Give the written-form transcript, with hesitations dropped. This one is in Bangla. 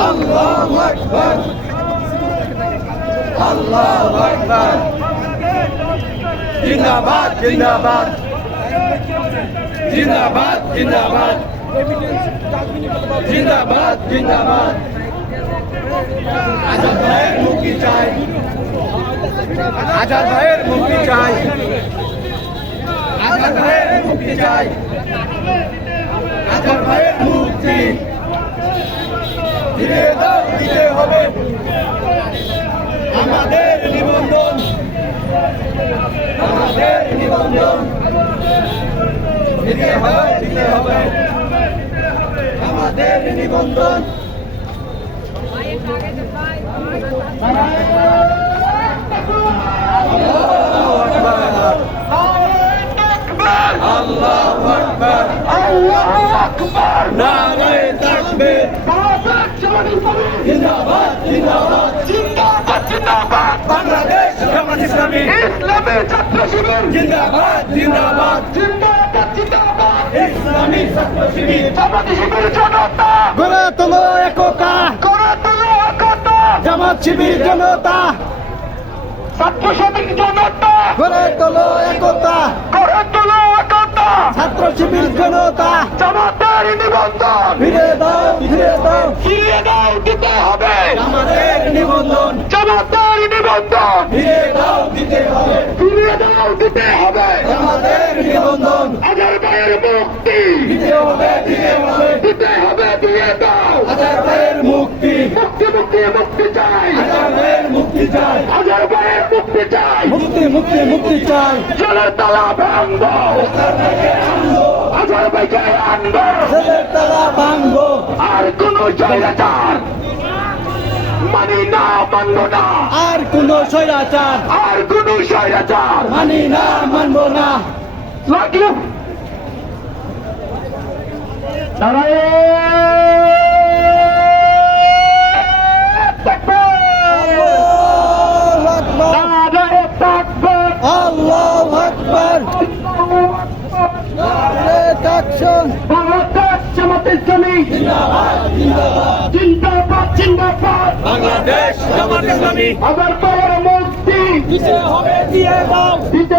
আল্লাহু আকবার আল্লাহু আকবার জিন্দাবাদ জিন্দাবাদ জিন্দাবাদ জিন্দাবাদ জিন্দাবাদ জিন্দাবাদ আজাদ ভাইয়ের মুক্তি চাই আজাদ ভাইয়ের মুক্তি চাই আজাদ ভাইয়ের মুক্তি চাই আজাদ ভাইয়ের মুক্তি ফিরে দাও দিতে হবে আমাদের নিবন্ধন আমাদের নিবন্ধন দিতে হবে আমাদের নিবন্ধন আল্লাহু আকবার আল্লাহু আকবার নারে তাকবীর জিন্দাবাদ জিন্দাবাদ জিন্দাবাদ জিন্দাবাদ বাংলাদেশ জামাত ইসলামী ইসলামী ছাত্র শিবির জিন্দাবাদ জিন্দাবাদ জিন্দাবাদ জিন্দাবাদ ইসলামী ছাত্র শিবির জামাত শিবির জনতা গড়ে তোলো একতা গড়ে তোলো একতা জামাত শিবির জনতা ছাত্র শিবির জনতা গড়ে তোলো একতা গড়ে তোলো একতা ছাত্র শিবির জনতা জামাতের নিবন্ধন ফিরে দাও ফিরে দাও দিতে হবে আমাদের নিবন্ধন জামাতের নিবন্ধন ফিরে দাও দিতে হবে ফিরে দাও দিতে হবে আমাদের নিবন্ধন আজাদ ভাইয়ের মুক্তি দিতে হবে দিতে হবে দিয়ে দাও আজাদ ভাইয়ের মুক্তি মুক্তি মুক্তি মুক্তি চাই আজাদ ভাইয়ের মুক্তি চাই আজাদ ভাইয়ের মুক্তি চাই মুক্তি মুক্তি মুক্তি চাই জেলের তালা ভাঙবো আজাদ ভাইকে আনবো জেলের তালা ভাঙবো আর কোন স্বৈরাচার মানি না মানবো না আর কোন স্বৈরাচার মানি না মানবো না লাগিও আল্লাহু আকবার নারে তাকবীর বাংলাদেশ জামাত ইসলামী জিন্দাবাদ জিন্দাবাদ জিন্দাবাদ জিন্দাবাদ বাংলাদেশ জামাত ইসলামী আজাদ ভাইয়ের মুক্তি দিতে হবে দিয়ে দাও দিতে